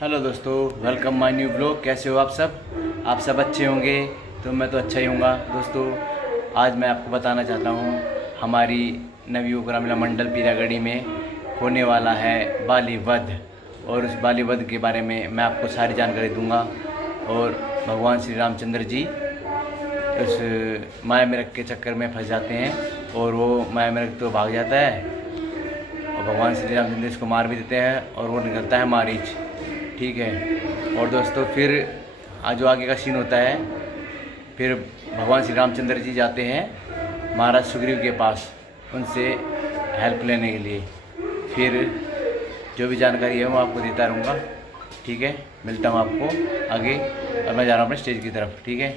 Hello दोस्तों, welcome my new blog. कैसे हो आप सब अच्छे होंगे। तो मैं तो अच्छा ही हूँगा। दोस्तों, आज मैं आपको बताना चाहता हूँ हमारी नवयुग रामलीला मंडल पीरागढ़ी में होने वाला है बाली वध, और उस बाली वध के बारे में मैं आपको सारी जानकारी दूंगा। और भगवान श्री रामचंद्र जी उस माया मेरक के चक्कर में फंस जाते हैं और वो माया मेरक तो भाग जाता है और भगवान श्री रामचंद्र इसको मार भी देते हैं और वो निकलता है मारीच। ठीक है। और दोस्तों, फिर जो आगे का सीन होता है, फिर भगवान श्री रामचंद्र जी जाते हैं महाराज सुग्रीव के पास उनसे हेल्प लेने के लिए। फिर जो भी जानकारी है वो आपको देता रहूँगा। ठीक है, मिलता हूँ आपको आगे। और मैं जा रहा हूँ अपने स्टेज की तरफ। ठीक है,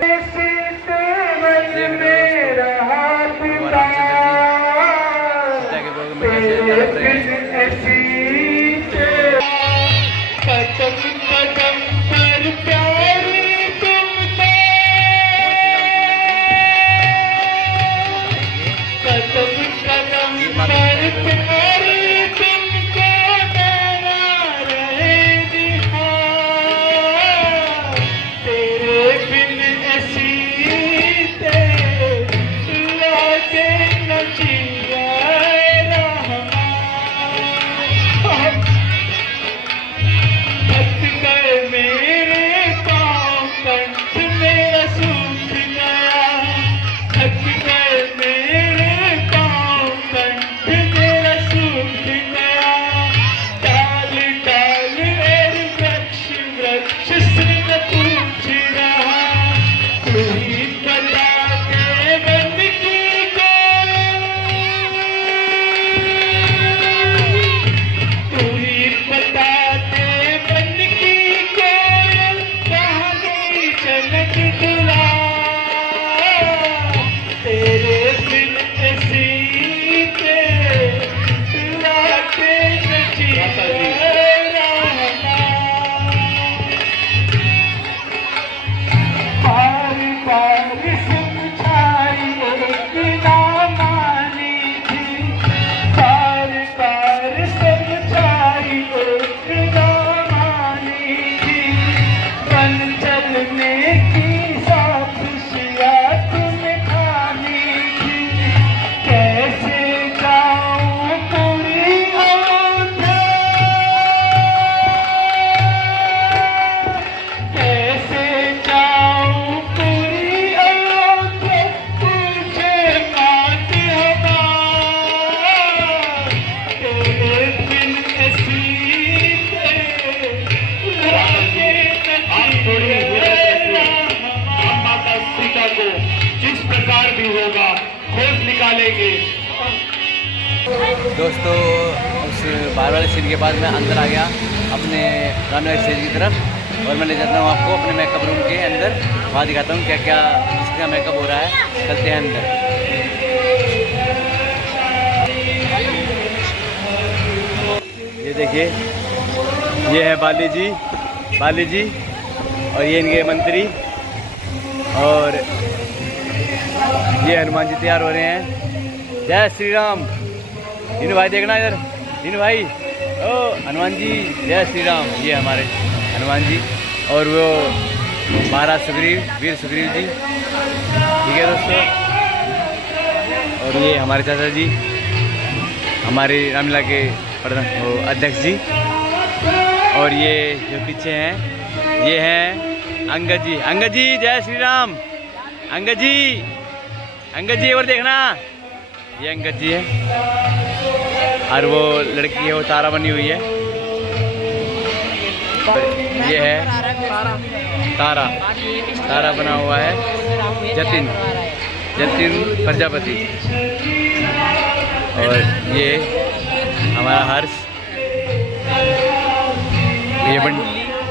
देख रहे हो दोस्तों, भगवान रामचंद्र जी सीता के भोग में कैसे तड़प रहे हैं। कदम कदम पर प्यारी तुमको, कदम कदम पर प्यारी तुमको मेरा रहे बिहार। तेरे बिन ऐसी लागे न जिया मेरे पाँव कंठ मेरा सूख गया, थक गए मेरे पाँव कंठ मेरा सूख गया। डाल डाल और वृक्ष वृक्ष से न पूछ रहा, तू ही बता दे मन की तू ही बता दे मन की जनक दुला। तेरे बिन सीते लागे न जिया पार पार समझाई एक ना मानी थी, पार पार समझाई एक ना मानी थी। बन चलने की साफिशिया तुमने खानी थी, कैसे जाऊं पूरी अयोध्या, कैसे जाऊं पूरी अयोध्या, तुझे मात हमार। तेरे बिन सीते लागे हम माता सीता को जिस प्रकार भी होगा खोज निकालेंगे। दोस्तों, उस बार वाले सीन के बाद मैं अंदर आ गया अपने रामलीला स्टेज की तरफ, और मैं ले जाता हूँ आपको अपने मेकअप रूम के अंदर। वहाँ दिखाता हूँ क्या क्या किसका मेकअप हो रहा है। चलते हैं अंदर। ये देखिए, ये है बाली जी और ये इनके मंत्री, और ये हनुमान जी तैयार हो रहे हैं। जय श्री राम। इन भाई देखना इधर, इन भाई, ओ हनुमान जी, जय श्री राम। ये हमारे हनुमान जी और वो महाराज सुग्रीव, वीर सुग्रीव जी। ठीक है दोस्तों, और ये हमारे चाचा जी, हमारे रामलीला के वो अध्यक्ष जी। और ये जो पीछे हैं, ये हैं अंगद जी, जय श्री राम। अंगद जी और देखना, ये अंगद जी है। और वो लड़की है, वो तारा बनी हुई है। ये है तारा बना हुआ है जतिन प्रजापति। और ये हमारा हर्ष,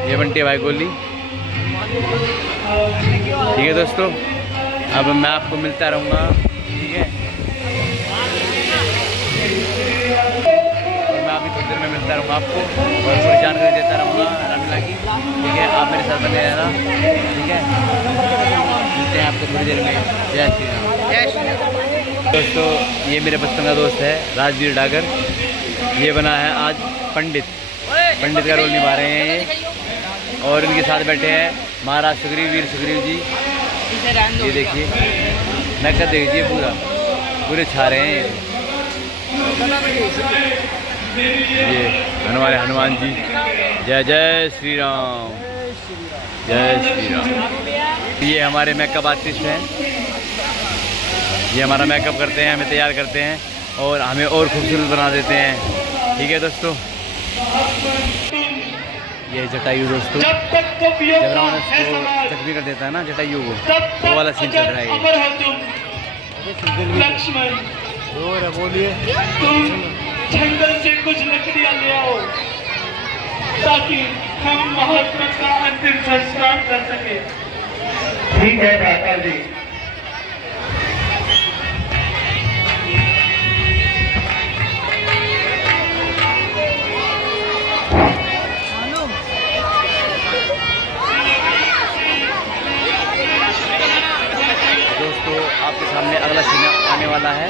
ये बंटी भाई गोली। ठीक है दोस्तों, अब मैं आपको मिलता रहूँगा। ठीक है, और मैं अभी थोड़ी देर में मिलता रहूँगा आपको और थोड़ी जानकारी देता रहूँगा रामलीला की। ठीक है, आप मेरे साथ बने रहना। ठीक है, मिलते हैं आपको थोड़ी देर में। जय श्री राम। जय श्री राम। दोस्तों, ये मेरे बचपन का दोस्त है राजवीर डागर। ये बना है आज पंडित। पंडित का रोल निभा रहे हैं ये, और इनके साथ बैठे हैं महाराज सुग्रीव, वीर सुग्रीव जी। ये देखिए नकद देखिए पूरे छा रहे हैं ये हनुमान जी। जय जय श्री राम, जय श्री राम। ये हमारे मेकअप आर्टिस्ट हैं, ये हमारा मेकअप करते हैं, हमें तैयार करते हैं और हमें और खूबसूरत बना देते हैं। ठीक है दोस्तों, ये जटायु दोस्तों, जब रावण उसको जख्मी कर देता है ना जटायु को, वो वाला सीन चल रहा है। लक्ष्मण बोलिए, तुम जंगल से कुछ लकड़ियां ले आओ ताकि हम महात्मा का अंतिम संस्कार कर सके। ठीक है भ्राता जी। दोस्तों आपके सामने अगला सीन आने वाला है।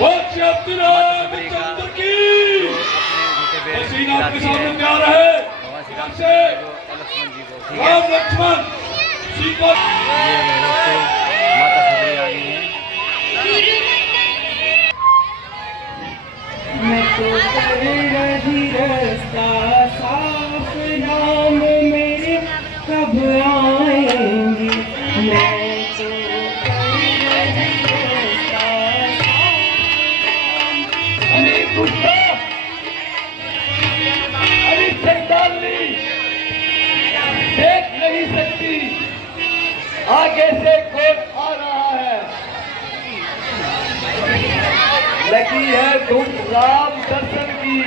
माता सबरी आ गई है। मैं तो कर रही रास्ता साफ, नाम मेरे कब आएंगे। मैं तो कर रही रास्ता साफ। अरे दुष्टा, अरे चंडाली, देख नहीं सकती आगे से कौन आ रहा है। लगी है तुम राम दर्शन की,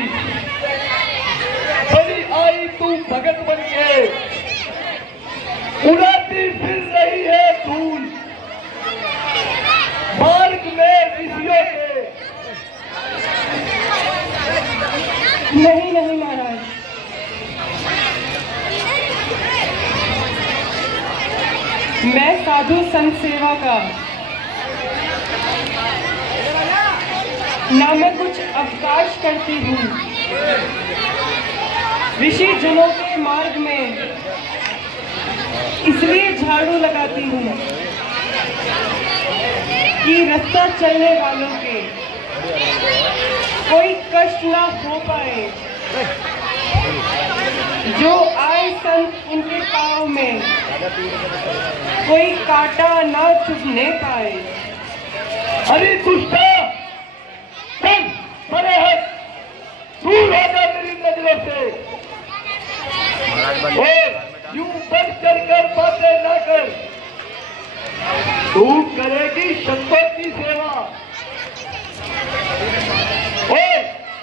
बड़ी आई तू भगत बन के, उड़ाती फिर रही है धूल मार्ग में ऋषियों के। नहीं नहीं महाराज, मैं साधु संत सेवा का ना मैं कुछ अवकाश करती हूँ। ऋषि जनों के मार्ग में इसलिए झाड़ू लगाती हूँ कि रास्ता चलने वालों के कोई कष्ट ना हो पाए, जो आए संत उनके पाँव में कोई कांटा ना चुभने पाए। अरे दुष्टा, चल बड़े हट, दूर हो जा मेरी नजरों से। यूं बढ़ चढ़ कर बातें ना कर, तू करेगी शब्दों की सेवा।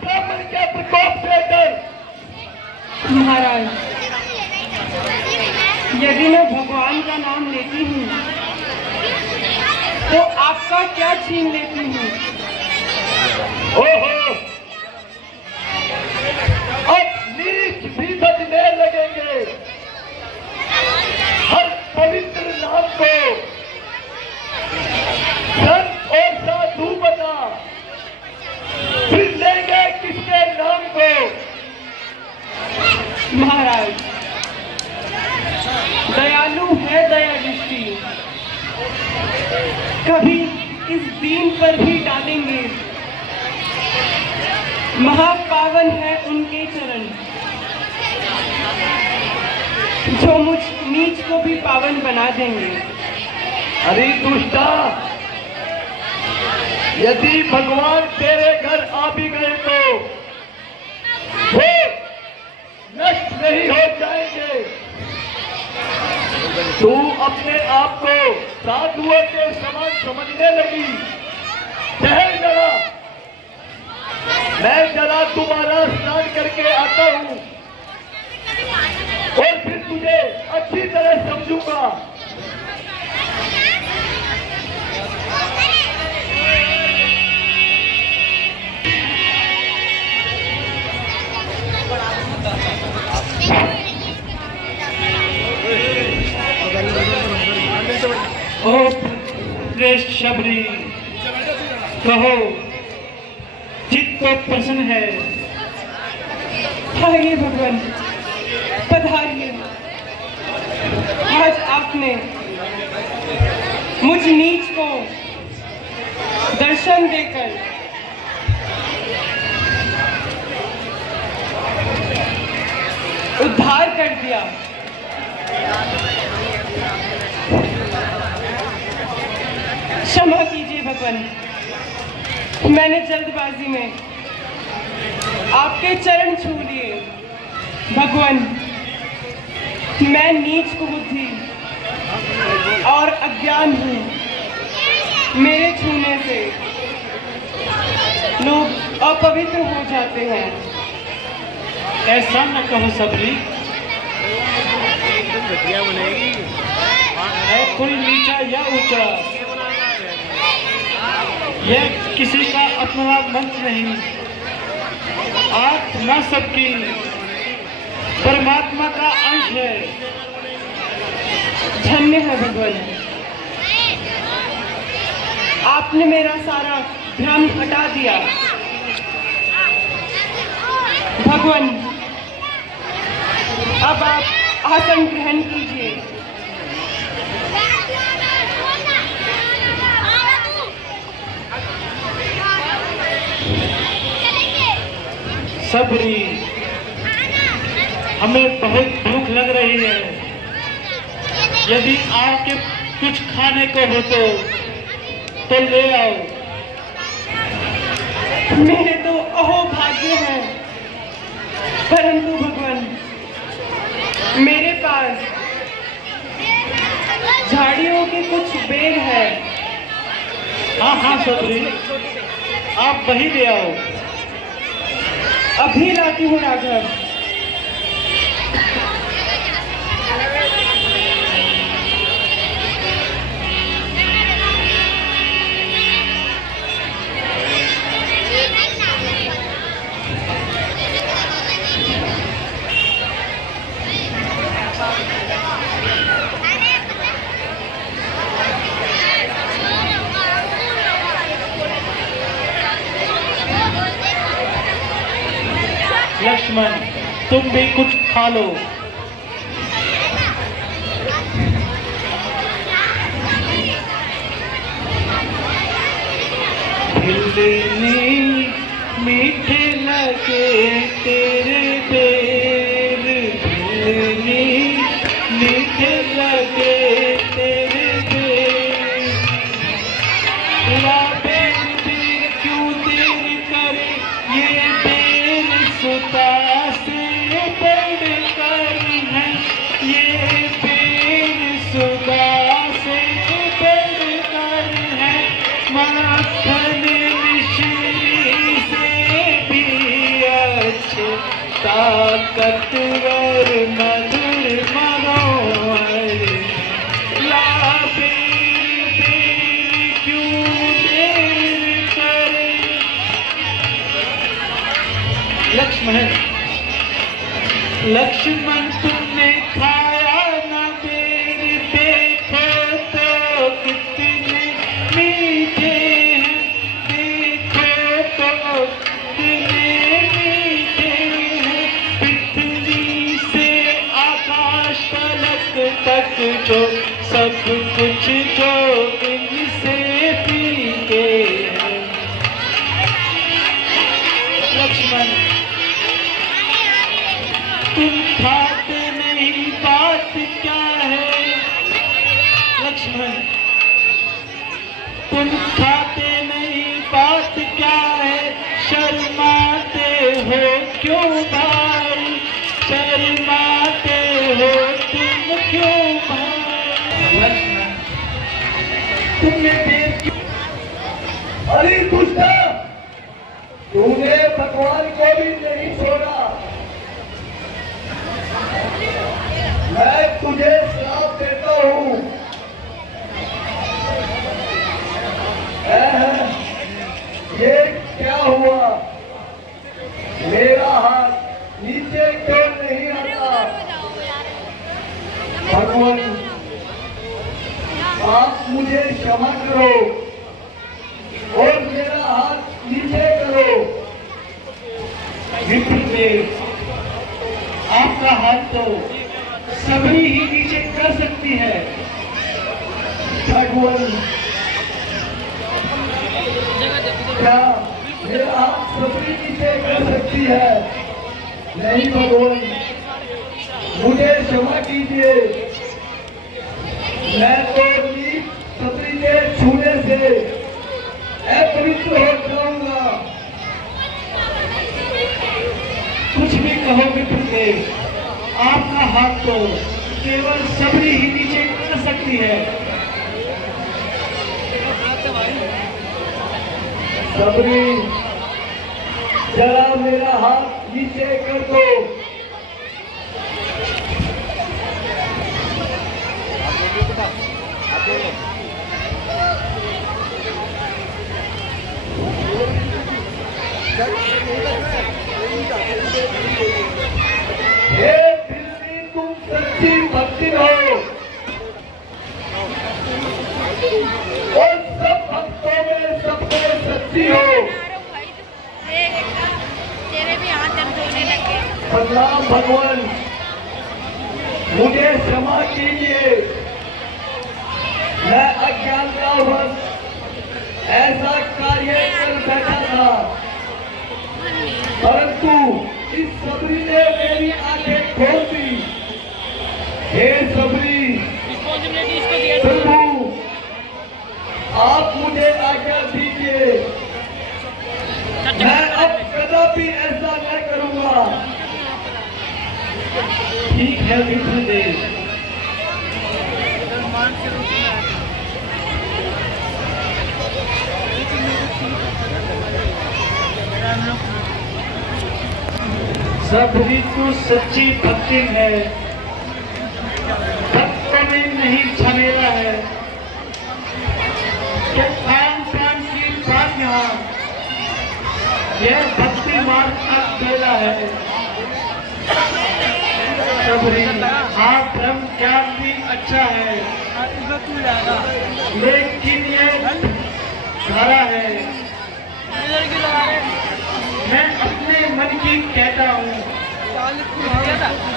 ब्राह्मण के प्रकोप से डर। महाराज, यदि मैं भगवान का नाम लेती हूँ तो आपका क्या छीन लेती हूँ। ओहो, अब नीच भी बजने लगेंगे। हर पवित्र नाम को संत और साधु बना, फिर लेंगे किसके नाम को। महाराज, दयालु है दया दृष्टि, कभी इस दीन पर भी डालेंगे। महापावन है उनके चरण, जो मुझ नीच को भी पावन बना देंगे। अरे दुष्टा, यदि भगवान तेरे घर आ भी गए तो वो नष्ट नहीं हो जाएंगे। तू अपने आप को साधुओं के समान समझने लगी। ठहर जरा, मैं जरा तुम्हारा स्नान करके आता हूँ और फिर तुझे अच्छी तरह समझूंगा। श्रेष्ठ शबरी, कहो चित्त तो प्रसन्न है। आइए भगवान, आपने मुझ नीच को दर्शन देकर उद्धार कर दिया। क्षमा कीजिए भगवान, मैंने जल्दबाजी में आपके चरण छू लिए। भगवान, मैं नीच कुबुद्धि और अज्ञान हूँ। मेरे छूने से लोग अपवित्र हो जाते हैं। ऐसा न कहो सबरी, है कोई नीचा या ऊंचा, यह किसी का अपना मंच नहीं। आत्मा सबकी परमात्मा का अंश है। धन्य है भगवान, आपने मेरा सारा भ्रम हटा दिया। भगवान, अब आप आसन ग्रहण कीजिए। सबरी, हमें बहुत भूख लग रही है। यदि आपके कुछ खाने को हो तो ले आओ। मेरे तो अहो भाग्य है, परंतु भगवान, मेरे पास झाड़ियों के कुछ बेर है। हाँ सबरी, आप वही ले आओ। अभी लाती हूँ राघव। लक्ष्मण, तुम भी कुछ खा लो। भिलनी मीठे लगे तेरे बेर, भिलनी मीठे लगे तेरे बेर। ला बेर बेर क्यों देर करे, ये बेर सुता से बढ़कर है। ये बेर सुता से बढ़कर है। माखन मिश्री से भी अच्छे, ताकतवर मधुर मनोहर। ला बेर बेर क्यों देर करे। लक्ष्मण, तुमने खाया न बेर, देखो तो कितने मीठे हैं। देखो तो कितने मीठे हैं। पृथ्वी से आकाश तक जो सब कुछ जो इनसे पीते हैं। लक्ष्मण, तुम खाते नहीं, बात क्या है। लक्ष्मण, तुम खाते नहीं, बात क्या है। शर्माते हो क्यों भाई, शर्माते हो तुम क्यों भाई। लक्ष्मण, तुमने देर क्यों। अरे दुष्टा, तूने भगवान को भी नहीं छोड़ा। मैं तुझे श्राप देता हूँ। ये क्या हुआ, मेरा हाथ नीचे क्यों नहीं आता। भगवान, आप मुझे क्षमा करो और मेरा हाथ नीचे करो। विप्रदेव, आपका हाथ तो सबरी ही नीचे कर सकती है। भगवान क्या मेरा हाथ सबरी नीचे कर सकती है? नहीं भगवान, मुझे क्षमा कीजिए, मैं तो सबरी के छूने से अपवित्र हो जाऊंगा। कुछ भी कहो मित्रदेव, आपका हाथ तो केवल सबरी ही नीचे कर सकती है। सबरी, जरा मेरा हाथ नीचे कर दो। हे दिल्ली, तुम सच्ची भक्ति हो और सब भक्तों में सबसे सच्ची हो। तेरे भी हाथ दर्द होने लगे। प्रणाम भगवान, मुझे क्षमा कीजिए, मैं अज्ञानतावश ऐसा कार्य कर बैठा था, परंतु इस सबरी ने मेरी आंखें खोल दी। हे सबरी प्रभु, आप मुझे आज्ञा दीजिए, मैं अब कदापि ऐसा न करूंगा। ठीक है मित्रदेव, सबरी तो सच्ची भक्ति है, भक्तों में नहीं झमेला है। क्या खान पान की बात यहाँ, यह भक्ति मार्ग का बेला है। सबरी, हाँ ब्रह्म ज्ञान भी अच्छा है, लेकिन ये धारा है। मैं अपने मन की कहता हूँ,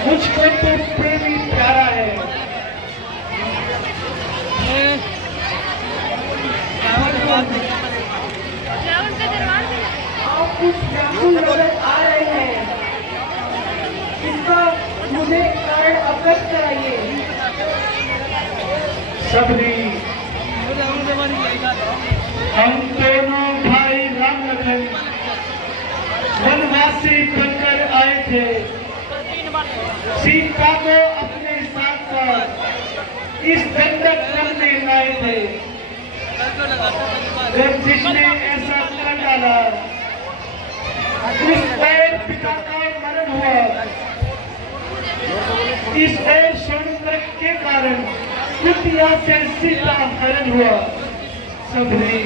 मुझको तो प्रेमी प्यारा है। आप कुछ व्याकुल नजर आ रहे हैं, इसका मुझे कारण अवगत कराइए। सबरी, हम दोनों भाई राम लखन वनवासी बनकर आए थे, सीता को अपने साथ साथ इस दंडक वन में लाए थे। जब जिसने ऐसा कर डाला, उस और पिता का मरण हुआ, इस और सौंदर्य के कारण कुतिया से सीता हरण हुआ। सबरी,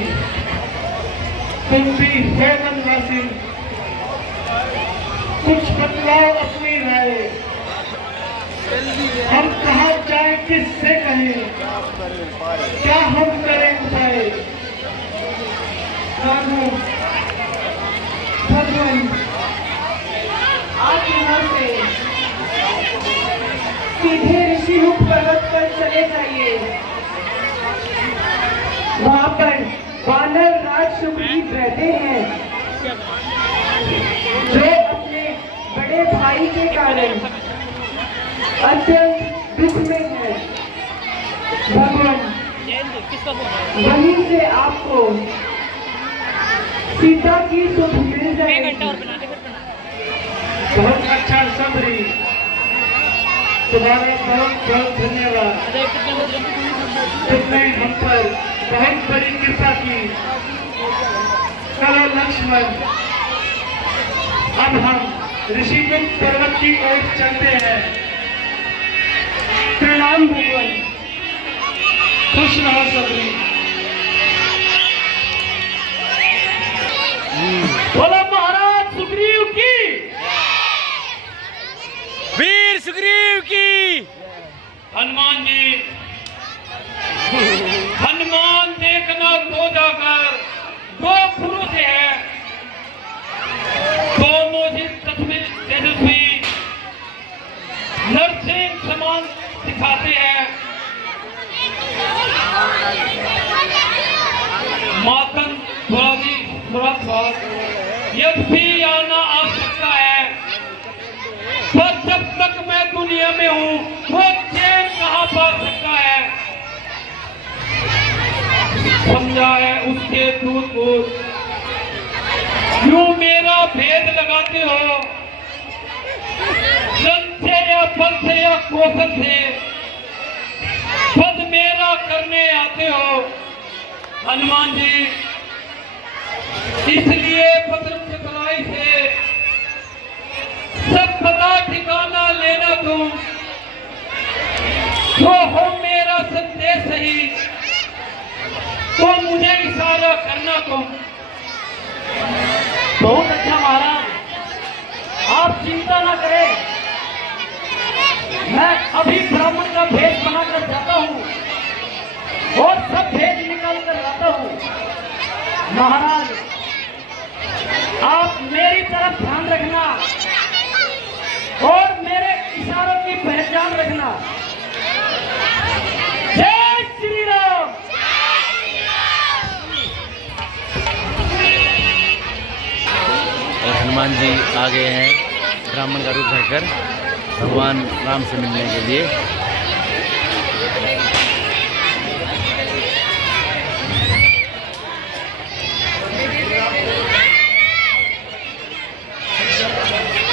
तुम भी हो वनवासी, कुछ बदलाव अपनी राय। हम कहाँ जाए, किससे कहें, क्या हम करें उपाय? भगवान, आप यहाँ से सीधे ऋषिमुख पर्वत पर चले जाइए। वहाँ पर वानर राज सुग्रीव रहते हैं, जो अपने बड़े भाई के कारण अत्यंत दुख में है। भगवान, वहीं से आपको सीता की सुध मिल जाएगी। बहुत अच्छा सबरी, तुम्हारा बहुत बहुत धन्यवाद। तुमने हम पर बहुत बड़ी कृपा की। चलो लक्ष्मण, अब हम ऋषिमुख पर्वत की ओर चलते हैं। प्रणाम भगवान। खुश रहो सबरी। बोलो महाराज सुग्रीव की, वीर सुग्रीव की। हनुमान जी, हनुमान देखना दो जाकर दो पुरुष है, दोनों ही तेजस्वी नरसिंह समान दिखाते हैं। मातन थोड़ा यद्यपि आना आ सकता है, पर जब तक मैं दुनिया में हूँ वो चैन कहाँ पा सकता है। समझा है उसके दूध को, क्यों मेरा भेद लगाते हो, लन से या बल से या कौशल से पद मेरा करने आते हो हनुमान जी। इसलिए पत्र चतुराई से सब पता ठिकाना लेना तुम, जो हो मेरा संदेश सही तो मुझे इशारा करना तुम। बहुत अच्छा महाराज, आप चिंता ना करें, मैं अभी ब्राह्मण का भेष बनाकर जाता हूँ और सब भेद निकाल कर लाता हूँ। महाराज आप मेरी तरफ ध्यान रखना और मेरे इशारों की पहचान रखना। जय श्री राम। और हनुमान जी आ गए हैं ब्राह्मण का रूप धरकर भगवान राम से मिलने के लिए।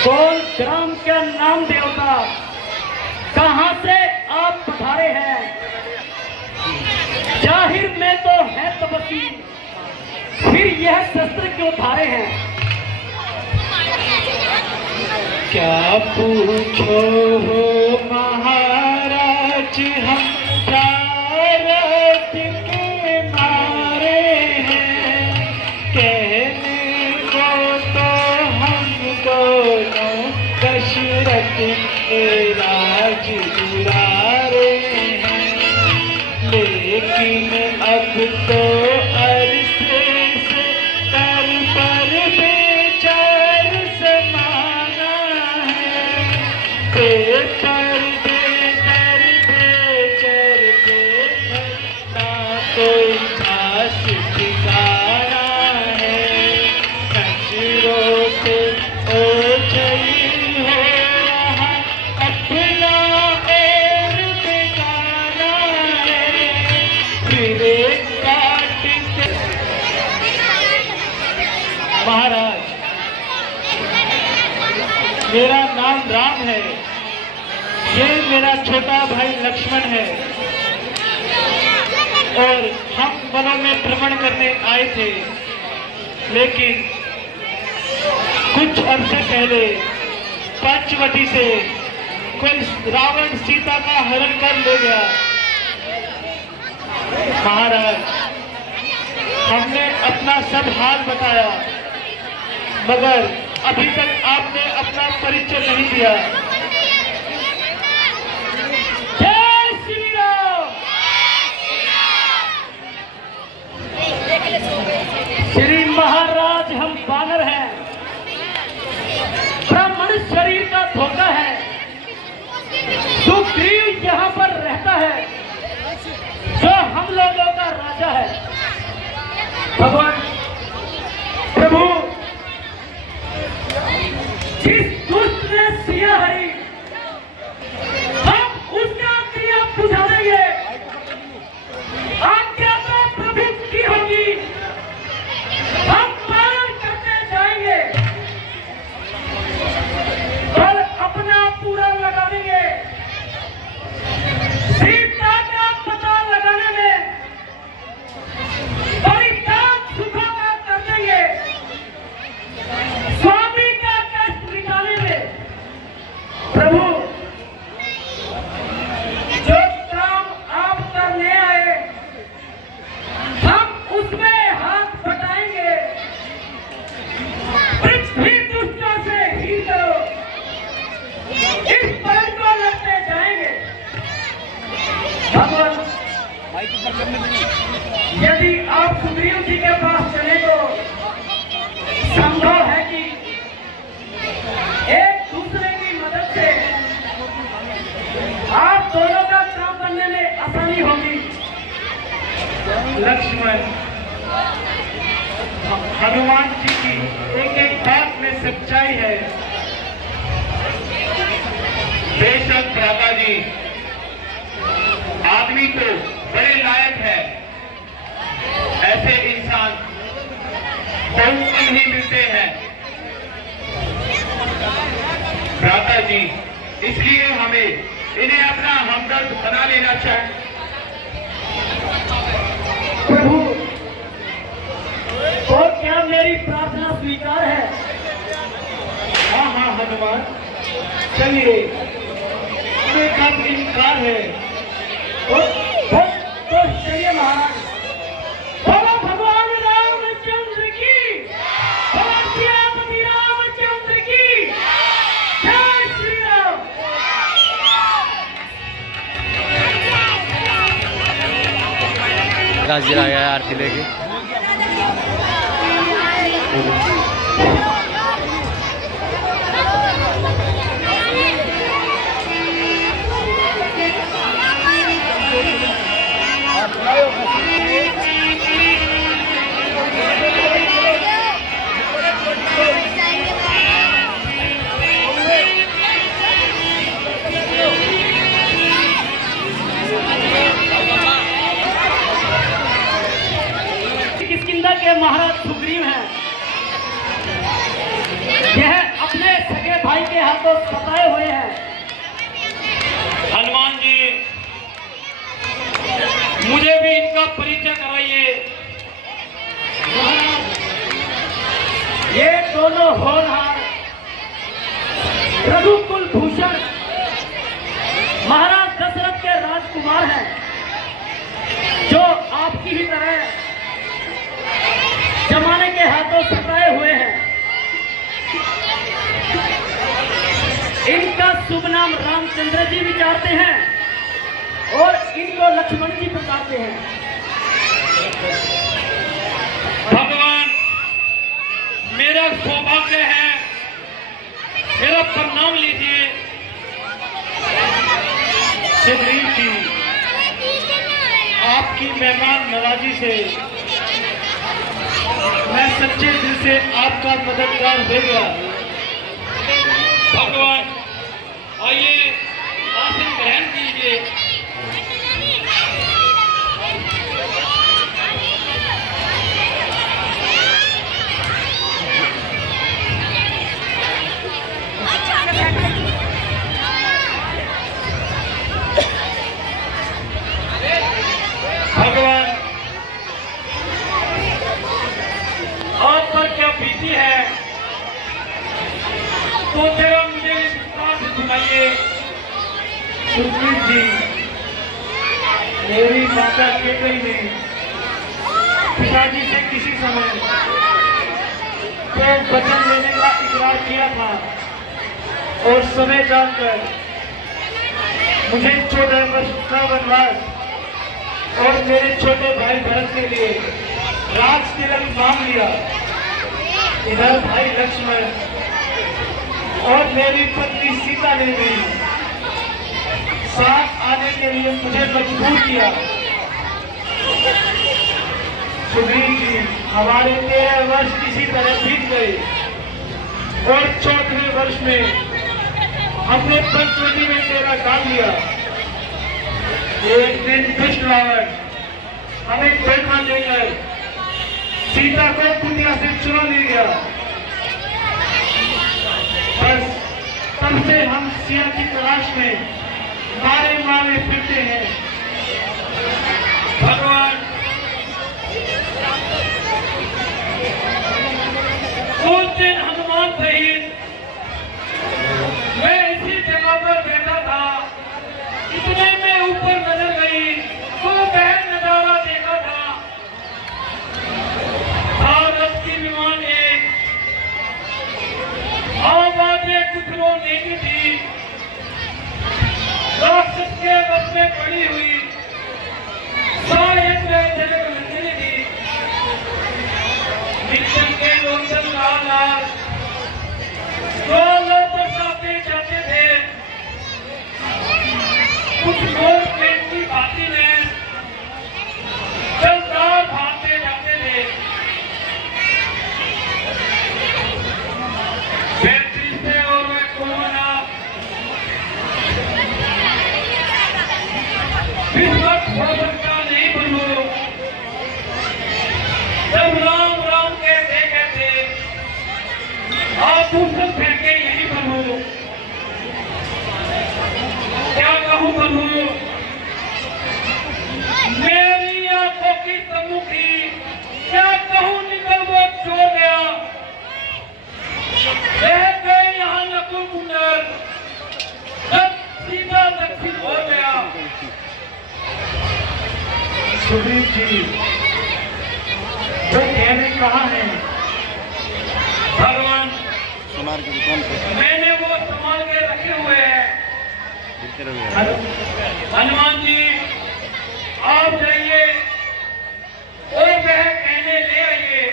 कौन ग्राम के नाम देवता, कहां से आप पधारे हैं? जाहिर में तो है तपस्वी, फिर यह शस्त्र क्यों धारे हैं? क्या पूछो हो महाराज, हम भारत के मारे हैं, कहने को तो हम दोनों दशरथ के राज दुलारे हैं, लेकिन अब तो अरसे से कर पर बेचार समाना है, बेचार बेचार बेचार बेचार ना कोई खास ठिकाना है, नजरों से ओझल हो रहा अपना और बेगाना है, फिर काटते। महाराज मेरा नाम राम है, ये मेरा छोटा भाई लक्ष्मण है और हम वनों में भ्रमण करने आए थे, लेकिन कुछ अरसे पहले पंचवटी से कोई रावण सीता का हरण कर ले गया। महाराज हमने अपना सब हाल बताया, मगर अभी तक आपने अपना परिचय नहीं दिया। जय श्री राम। श्री महाराज हम बानर हैं, ब्राह्मण शरीर का धोखा है, सुग्रीव यहाँ पर रहता है जो हम लोगों का राजा है। भगवान प्रभु जिस दुष्ट ने सिया हरी, हम उसका क्रिया बुझा देंगे। आज्ञा तो प्रभु की होगी, हम पालन करते जाएंगे और अपना पूरा लगा देंगे। सीता का पता लगाने में, परित्याग सुखों का कर देंगे, स्वामी का कष्ट मिटाने में। प्रभु जो काम आप करने आए, हम उसमें हाथ बटाएंगे। पृथ्वी दुष्टों से ही करो, इस पर को लड़ते जाएंगे। भगवान यदि आप सुग्रीव जी के पास चले तो संभव है कि एक दूसरे की मदद से आप दोनों का काम करने में आसानी होगी। लक्ष्मण हनुमान जी की एक एक बात में सच्चाई है। बेशक भ्राता जी, आदमी तो बड़े लायक है, ऐसे इंसान बहुत कम ही मिलते हैं भ्राता जी, इसलिए हमें इन्हें अपना हमदर्द बना लेना चाहिए। प्रभु, और क्या मेरी प्रार्थना स्वीकार है? हाँ हाँ हनुमान, चलिए, हमें कब इनकार है। तो चलिए महाराज। बोलो भगवान रामचंद्र की, बोलो सियापति रामचंद्र की जय श्री राम। प्रकाश जी आ गया है आरती लेके। किष्किंधा के महाराज सुग्रीव हैं। यह अपने सगे भाई के हाथों सताए हुए हैं। हनुमान जी, मुझे भी इनका परिचय कराइए। ये दोनों होनहार रघुकुल भूषण महाराज दशरथ के राजकुमार हैं, जो आपकी ही तरह जमाने के हाथों सताए हुए हैं। इनका शुभ नाम रामचंद्र जी विचारते हैं और इनको लक्ष्मण जी पुकारते हैं। भगवान, मेरा सौभाग्य है, मेरा प्रणाम लीजिए। सुग्रीव जी, आपकी मेहमान नवाजी से मैं सच्चे दिल से आपका मददगार हो गया। भगवान, आइए आसन ग्रहण कीजिए। भगवान, आप पर क्या बीती है तो जरा मुझे विस्तार से सुनाइए। सुग्रीव जी, मेरी माता केकई ने पिताजी से किसी समय तो वचन लेने का इकरार किया था और समय जानकर मुझे 14 वर्ष का वनवास और मेरे छोटे भाई भरत के लिए राज तिलक मांग लिया। इधर भाई लक्ष्मण और मेरी पत्नी सीता ने भी साथ आने के लिए मुझे मजबूर किया। सुग्रीव जी, हमारे 13 वर्ष इसी तरह बीत गए और 14वें वर्ष में हमने पंचवटी में डेरा डाल लिया। एक दिन दुष्ट रावण हमें धोखा देकर सीता को कुटिया से चुरा ले गया। बस तब से हम सिया की तलाश में मारे मारे फिरते हैं। भगवान, उस दिन हनुमान सहित मैं इसी जगह पर बैठा था। इतने में ऊपर नजर गई तो बहन नजारा देखा था। भारत की विमान एक आवाजें कुछ रोने की थी। राक्षस के बस में पड़ी हुई शायद वह जनक नंदिनी थी। मिशन के लोचन लाल जो बरसाते जाते थे, कुछ लोग पेट की भांति में चलदार भागते जाते थे। हो सकता नहीं प्रभु। जब राम राम कहते कहते आप सब फेंके यही प्रभु, क्या कहूँ प्रभु, मेरी आंखों की सम्मुखी क्या कहूँ निकल वो चो गया। रह गए यहाँ लकू कुंडल, जब सीधा दक्षिण हो गया। सुग्रीव जी वो कहने कहाँ है? भगवान सोनार की दुकान पे मैंने वो संभाल के रखे हुए हैं। हेलो, हनुमान जी आप जाइए और वह कहने ले आइए।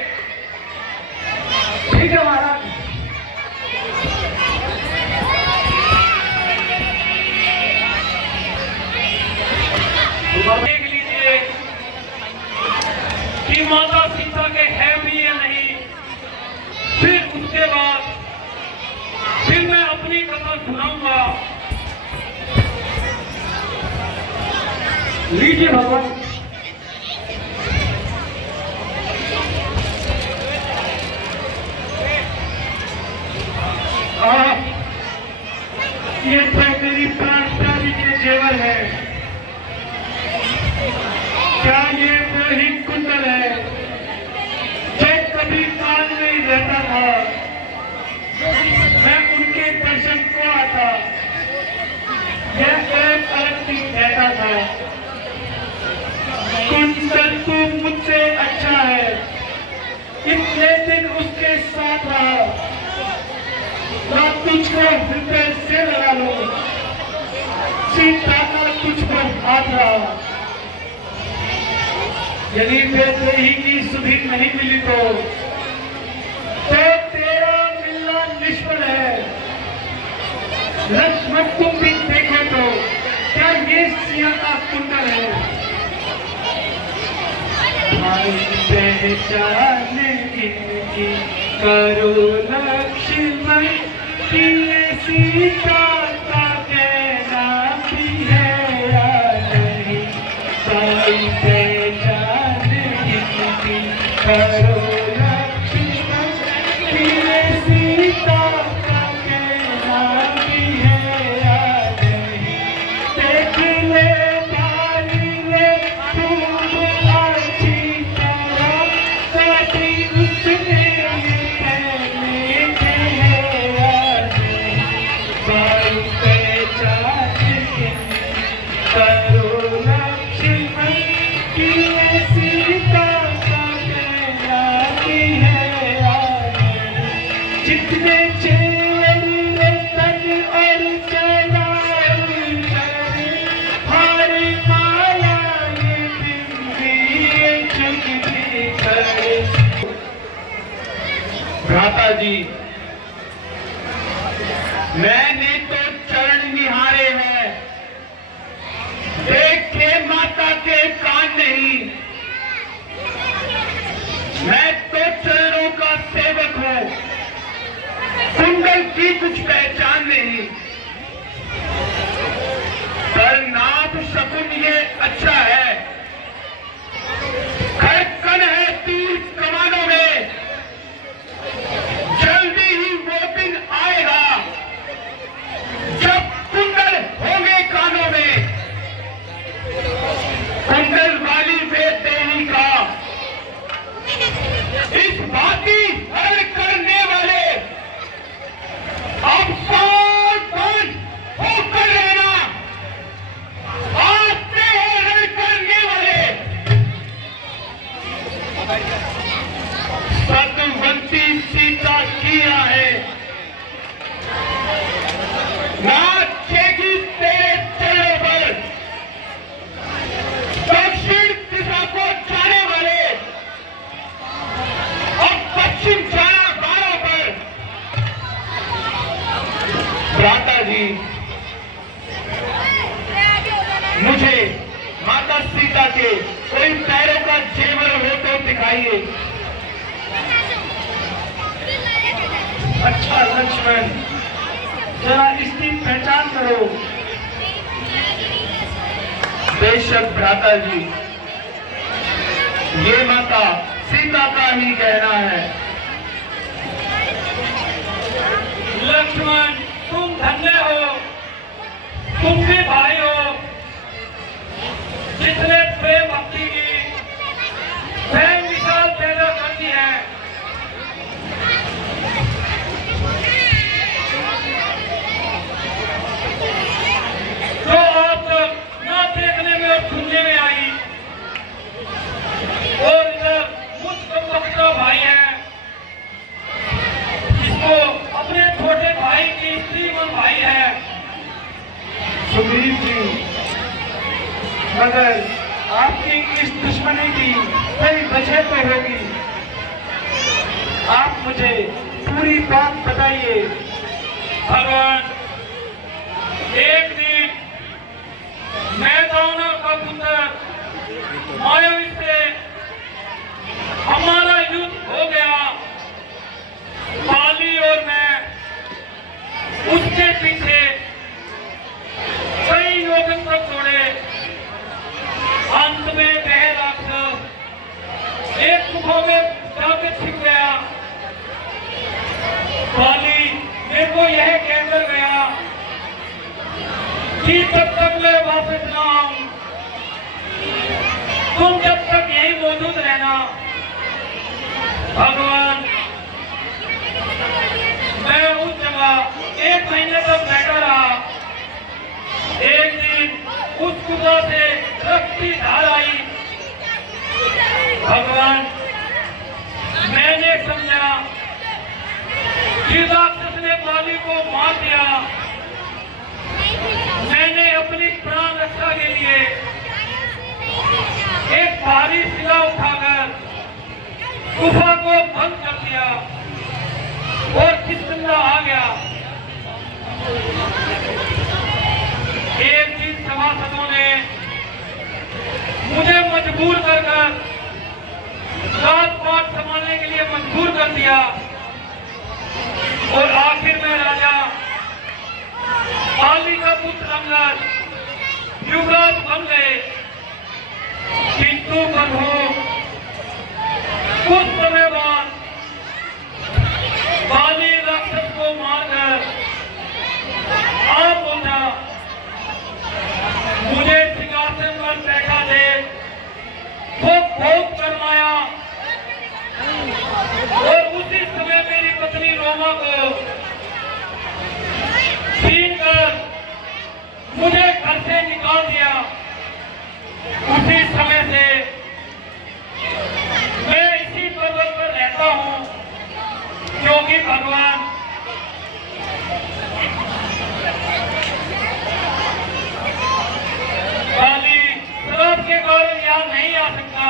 ठीक है महाराज। देख लीजिए कि माता सीता के है भी या नहीं। फिर उसके बाद फिर मैं अपनी कथा सुनाऊंगा। लीजिए भगवान। ये तो मेरी प्रार्थना के जेवर है। क्या ये वही कुंडल है जो कभी कान में ही रहता था? मैं उनके दर्शन को आता, यह एक अलग ही कहता था, कुंडल तू मुझसे अच्छा है। इतने दिन उसके साथ रहा, मैं तुझको हृदय से लगा लूं, सीता का तुझ पर हाथ रहा। यदि ही की सुधि नहीं मिली तो तेरा मिलना निष्फल है। लक्ष्मण तुम भी देखो तो क्या ये सिया का कुंडल है? पहचान इनकी करो लक्ष्मण की सीता का कहना भी है या नहीं। पहचान इनकी करो लक्ष्मण की सीता का कहना भी है या नहीं। देख ले भाई ले खूब अच्छी तरह साथी उसने पहले थे या नहीं। भाई पहचान करो लक्ष्मण की सीता का कहना भी है या नहीं। जितने चेर तन और चराई हरे माला ये बिंदी चुगती करे। भ्राता जी मैंने तो चरण निहारे हैं, देखे माता के कान नहीं। मैं तो चरणों का सेवक हूं, कुंडल की कुछ पहचान नहीं। पर नाथ शकुन ये अच्छा है, खड़कन है तीर कमानों में, जल्दी ही वो दिन आएगा जब कुंडल होंगे कानों में। कुंडल वाली वे देवी का इस बाती हर करने वाले अब सावधान होकर रहना। आते हैं हर करने वाले सतवंती सीता किया है, नाचेगी तेरे चेहरे पर। दक्षिण दिशा को जाने वाले और पश्चिम जाना बारों पर। भ्राता जी मुझे माता सीता के कोई पैरों का जेवर हो तो दिखाइए। अच्छा लक्ष्मण जरा इसकी पहचान करो। देख बेशक भ्राता जी, ये माता सीता का ही कहना है। लक्ष्मण, तुम धन्य हो, तुम भी भाई हो, जिसने प्रेम भक्ति की प्रेम मिसाल पैदा करती है। जो आप ना देखने में और सुनने में आई, और इधर मुझको भाई है, जिसको अपने छोटे भाई की श्रीमन भाई है। सुग्रीव जी, मगर आपकी इस दुश्मनी की कई वजह तो होगी, आप मुझे पूरी बात बताइए। भगवान, एक दिन मैं दानव का पुत्र मायावी से हमारा युद्ध हो गया। बाली और मैं उसके पीछे कई योजन तक दौड़े। अंत में वह राक्षस एक गुफा में जाके छिप गया। बाली मेरे को यह कहकर गया कि तब तक मैं वापस ना आऊं, तुम जब तक यहीं मौजूद रहना। भगवान, मैं उस जगह 1 महीने तक बैठा रहा। एक दिन उस गुफा से रक्त की धार आई। भगवान, मैंने समझा कि राक्षस ने बाली को मार दिया। मैंने अपनी प्राण रक्षा के लिए एक भारी शिला उठाकर गुफा को बंद कर दिया और किस्सा आ गया। एक दिन सभासदों ने मुझे मजबूर कर रात पाठ संभालने के लिए मजबूर कर दिया और आखिर में राजा बाली का पुत्र अंगद युवराज बन गए। किंतु प्रभु, कुछ समय बाद बाली राक्षस को मारकर आ पहुंचा। मुझे सिंहासन पर बैठा दे वो बहुत करमाया और उसी समय मेरी पत्नी रोमा को छीन कर मुझे घर से निकाल दिया। उसी समय से मैं इसी पर्वत पर रहता हूँ, क्योंकि भगवान बाली श्राप के कारण यहाँ नहीं आ सकता।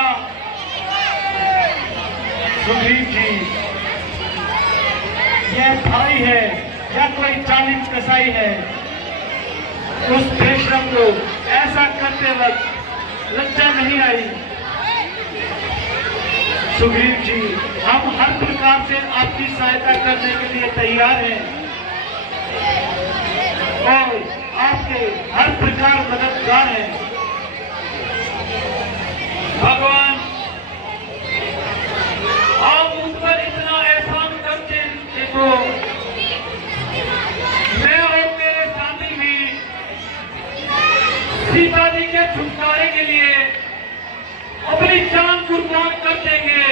सुग्रीव जी, यह भाई है या कोई जालिम कसाई है? उस बेशरम को ऐसा करते वक्त लज्जा नहीं आई? सुग्रीव जी, हम हर प्रकार से आपकी सहायता करने के लिए तैयार हैं और आपके हर प्रकार मददगार हैं। भगवान, आप उस पर इतना एहसान करते देखो, मैं और मेरे साथी भी सीता जी के छुटकारे के लिए अपनी जान कुर्बान कर देंगे।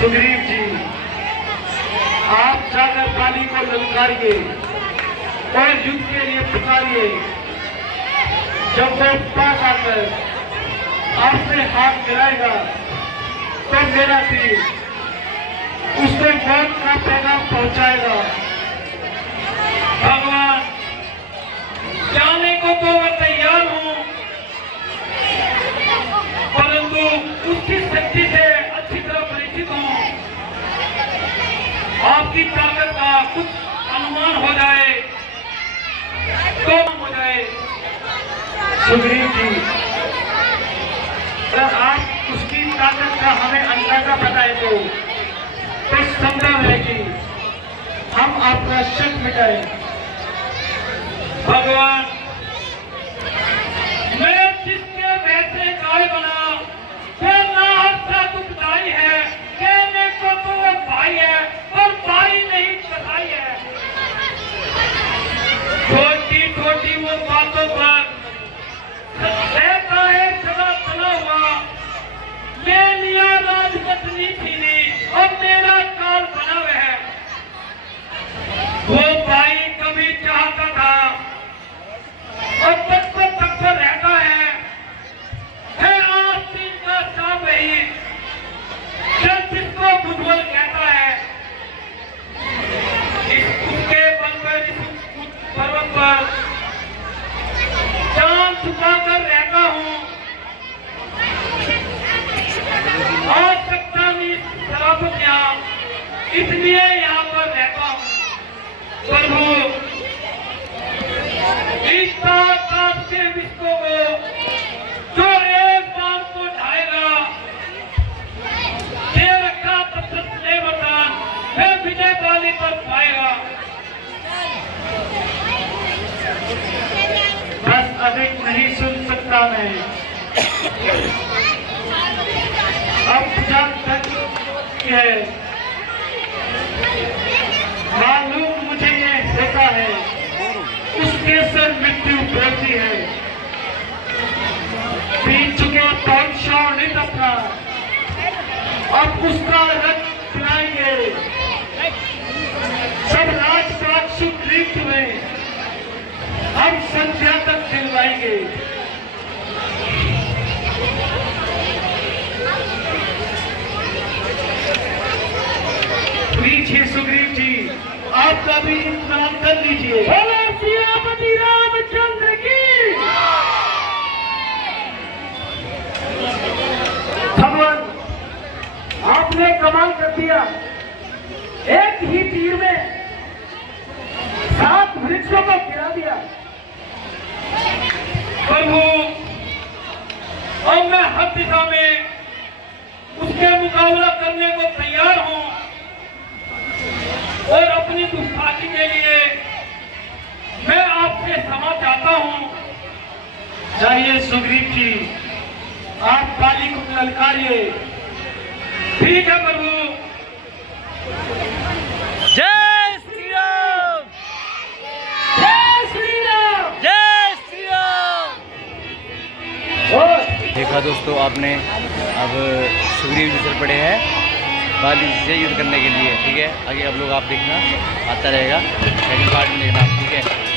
सुग्रीव जी, आप जाकर बाली को ललकारिए और युद्ध के लिए पुकारिए। जब वो पास आकर आपसे हाथ मिलाएगा तो मेरा तीर उसको मौत का पैगाम पहुंचाएगा। भगवान, जाने को तो मैं तैयार हूँ, परंतु उसकी शक्ति से अच्छी तरह परिचित हूँ। आपकी ताकत का कुछ अनुमान हो जाए तो हो जाए। सुग्रीव जी, अगर आप उसकी ताकत का हमें अंदाजा बताए तो संभव है कि हम आपका शक मिटाएं। भगवान, भाई है, कहने को तो वो भाई है, पर भाई नहीं कसाई है। छोटी छोटी वो बातों पर रहता है चला चला हुआ। ले लिया राजपत्नी थी और मेरा काल बना हुआ है। वो भाई कभी चाहता था और तक रहता है आस्तीन का सांप ही जिसको बुद्धबल कहता है। उसके बल पर इस पर्वत पर चांद छुपाकर रहता हूँ। आ सकता नहीं शराफत यहाँ, इसलिए यहाँ पर रहता हूँ। प्रभु इस ताकत के विश्व को जो एक बार को ढाएगा, देर का तत्व ले वतन फिर विजय बाली पर पाएगा। बस अधिक नहीं सुन सकता मैं। अब जब तक है मालूम मुझे ये होता है, उसके सर मृत्यु बोलती है। बीत चुके बादशाह नहीं अपना, अब उसका रथ चलाएंगे। सब राजपाट सुग्रीव में हम संध्या तक दिलवाएंगे। लीजिए सुग्रीव जी, आपका भी इंतजाम कर लीजिए। सियापति रामचंद्र की भगवान, आपने कमाल कर दिया। एक ही तीर में 7 वृक्षों को गिरा दिया। प्रभु अब मैं हर दिशा में उसके मुकाबला करने को तैयार हूं और अपनी दुष्टाची के लिए मैं आपसे क्षमा चाहता हूं। चाहिए सुग्रीव जी, आप बाली को ललकारिए। ठीक है प्रभु। जय श्री राम, जय श्री राम, जय श्री राम। और देखा दोस्तों आपने, अब सुग्रीव जी चल पड़े हैं बाली से युद्ध करने के लिए। ठीक है, आगे अब लोग आप देखना आता रहेगा, सेकंड पार्ट में देखना, ठीक है।